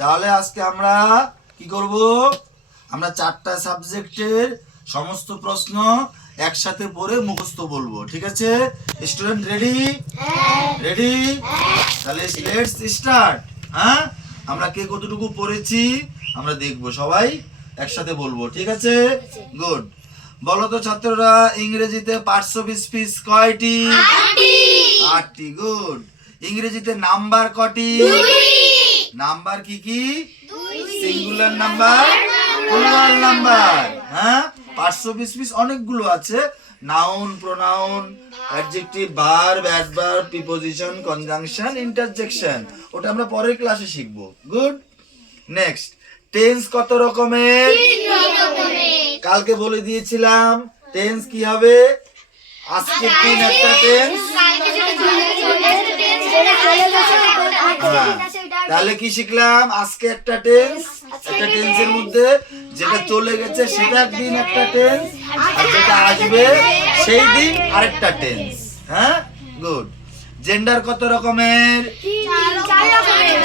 তাহলে আজকে আমরা কি করব, আমরা 4টা সাবজেক্টের সমস্ত প্রশ্ন একসাথে পড়ে মুখস্থ বলবো, ঠিক আছে? Student ready? রেডি? তাহলে লেটস স্টার্ট। হ্যাঁ, আমরা কে কতটুকু পড়েছি আমরা দেখবো, সবাই একসাথে বলবো, ঠিক আছে? গুড। বলো তো ছাত্ররা, ইংরেজিতে পার্টস অফ স্পিচ কয়টি? 8টি। গুড। ইংরেজিতে নাম্বার কটি? নাম্বার কি কি? Singular number, plural number. হ্যাঁ, পার্টস অফ স্পিচ অনেকগুলো আছে, noun, pronoun, adjective, verb, adverb, preposition, conjunction, interjection. ওটা আমরা পরের ক্লাসে শিখবো। গুড। নেক্সট, টেন্স কত রকমের? কালকে বলে দিয়েছিলাম টেন্স কি হবে। আজকের দিন একটা টেন্স, তাহলে কি শিখলাম? আজকে একটা টেন্স, একটা টেন্সের মধ্যে যেটা চলে গেছে সেটা একদিন একটা টেন্স, আর যেটা আসবে সেই দিন আরেকটা টেন্স। হ্যাঁ, গুড। জেন্ডার কত রকমের?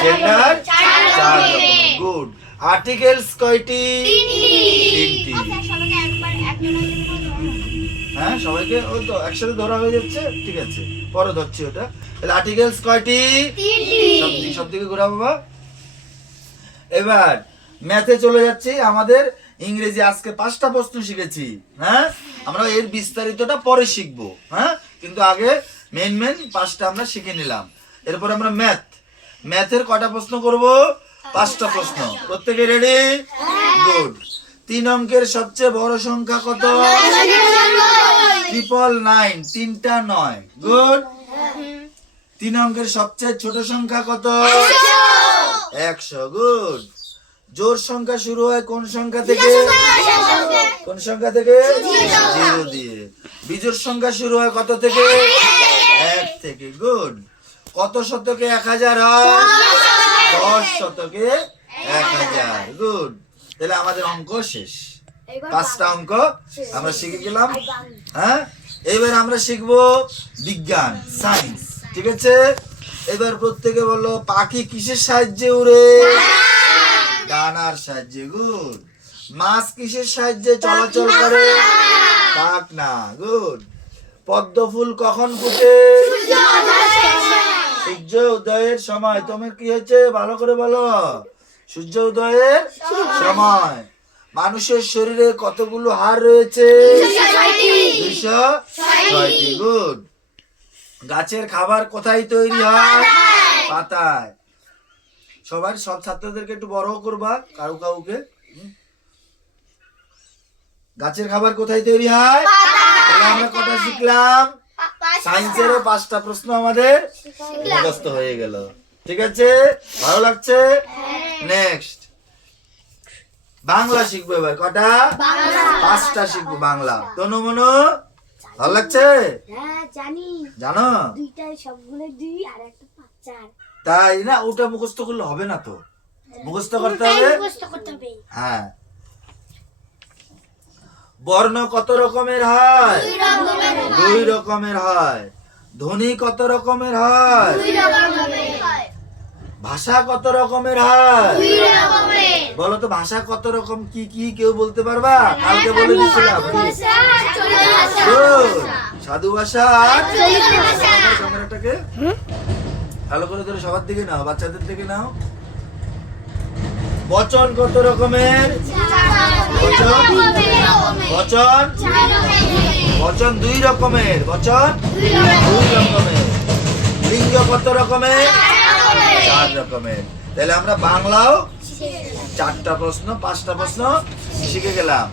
জেন্ডার 4 রকমের। গুড। আর্টিকেলস কয়টি? 3টি। হ্যাঁ, সবাইকে ওই তো একসাথে ধরা হয়ে যাচ্ছে, ঠিক আছে, পরে ধরছি ওটা। তাহলে আর্টিকেলস কয়টি? 3টি। সব দিকে ঘোরা বাবা। এবার ম্যাথে চলে যাচ্ছি। আমাদের ইংরেজি আজকে 5টা প্রশ্ন শিখেছি। হ্যাঁ, আমরা এর বিস্তারিতটা পরে শিখবো। হ্যাঁ, কিন্তু আগে মেন 5টা আমরা শিখে নিলাম। এরপর আমরা ম্যাথের কয়টা প্রশ্ন করব? 5টা প্রশ্ন। প্রত্যেকে রেডি? গুড। 3 অঙ্কের সবচেয়ে বড় সংখ্যা কত? 999, 3টা 9। গুড। 3 অঙ্কের সবচেয়ে ছোট সংখ্যা কত? 100। গুড। জোড় সংখ্যা শুরু হয় কোন সংখ্যা থেকে? কোন সংখ্যা থেকে? 0 দিয়ে। বিজোড় সংখ্যা শুরু হয় কত থেকে? 1 থেকে। গুড। কত শতকে 1000 হয়? 10 শতকে 1000। গুড। তাহলে আমাদের অঙ্ক শেষ। 5টা অঙ্ক আমরা শিখে গেলাম। হ্যাঁ, এবার আমরা শিখবো বিজ্ঞান, সায়েন্স, ঠিক আছে? এবার প্রত্যেকে বললো, পাখি কিসের সাহায্যে উড়ে? ডানার সাহায্যে। গুড। মাছ কিসের সাহায্যে চলাচল করে? পাখনা। গুড। পদ্ম ফুল কখন ফোটে? সূর্য উদয়ের সময়। তোমার কি হয়েছে ভালো করে বলো। সূর্য উদয়ের সময়। মানুষের শরীরে কতগুলো হাড় রয়েছে? 206টি। গুড। গাছের খাবার কোথায় তৈরি হয়? পাতায়। সব ছাত্রদেরকে একটু বড় করবা, কাউকে। গাছের খাবার কোথায় তৈরি হয়? তাহলে আমরা কটা শিখলাম? সায়েন্সেরও 5টা প্রশ্ন আমাদের মুখস্থ হয়ে গেল, ঠিক আছে? ভালো লাগছে? নেক্সট, বাংলা শিখবো এবার। কটা? 5টা শিখবো বাংলা। তনু মনু, ভালো লাগছে? জানো? তাই না? ওটা মুখস্থ করলে হবে না তো, মুখস্থ করতে হবে। হ্যাঁ। বর্ণ কত রকমের হয়? 2 রকমের হয়। ধ্বনি কত রকমের হয়? ভাষা কত রকমের হয়? বলো তো, ভাষা কত রকম, কি কি কেউ বলতে পারবা? কালকে বলে দিয়েছিলাম। সাধু ভাষা, ক্যামেরাটাকে ভালো করে ধরে সবার দিকে নাও, বাচ্চাদের দিকে নাও। বচন কত রকমের? বচন 2 রকমের। বচন 2 রকমের। লিঙ্গ কত রকমের? 4 রকমের। তাহলে আমরা বাংলাও 4টা প্রশ্ন, 5টা প্রশ্ন শিখে গেলাম।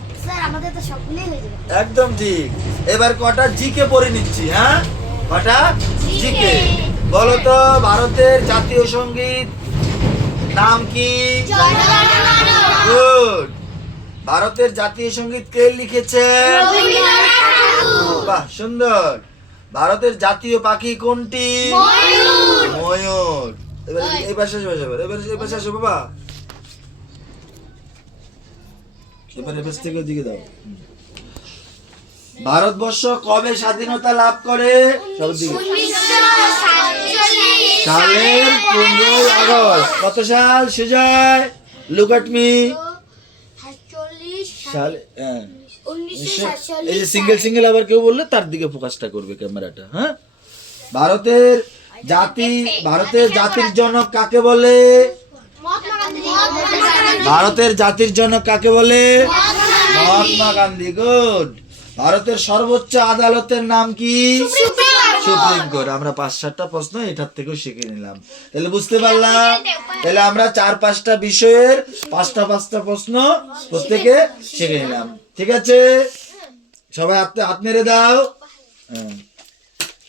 একদম ঠিক। এবার কটা জিকে পড়ে নিচ্ছি। হ্যাঁ, কটা জিকে। বলো তো, ভারতের জাতীয় সঙ্গীত নাম কি? গুড। ভারতের জাতীয় সঙ্গীত কে লিখেছে? বাহ, সুন্দর। ভারতের জাতীয় পাখি কোনটি? ময়ূর। এবার এই পাশে আসো বাবা। এবার এই পাশ থেকে দিকে দাও। ভারতবর্ষ কবে স্বাধীনতা লাভ করে? সব দিকে। সালের 15ই আগস্ট। কত সাল সুজয়? Look at me. সাল এই যে সিঙ্গেল সিঙ্গেল আবার কেউ বললে তার দিকে ফোকাসটা করবে ক্যামেরাটা। হ্যাঁ, ভারতের জাতির জনক কাকে বলে? ভারতের জাতির জনক কাকে বলে? মহাত্মা গান্ধী। গুড। ভারতের সর্বোচ্চ আদালতের নাম কি? Supreme court. আমরা 5-7টা প্রশ্ন এটার থেকেও শিখে নিলাম। তাহলে বুঝতে পারলাম, তাহলে আমরা 4-5টা বিষয়ের 5টা প্রশ্ন প্রত্যেকে শিখে নিলাম। ঠিক আছে, সবাই হাত নেড়ে দাও।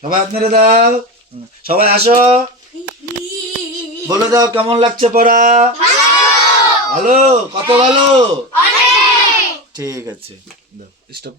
সবাই হাত নেড়ে দাও। সবাই আসো, বলে দাও কেমন লাগছে পড়া? ভালো। কত ভালো? ঠিক আছে, দাও স্টপ।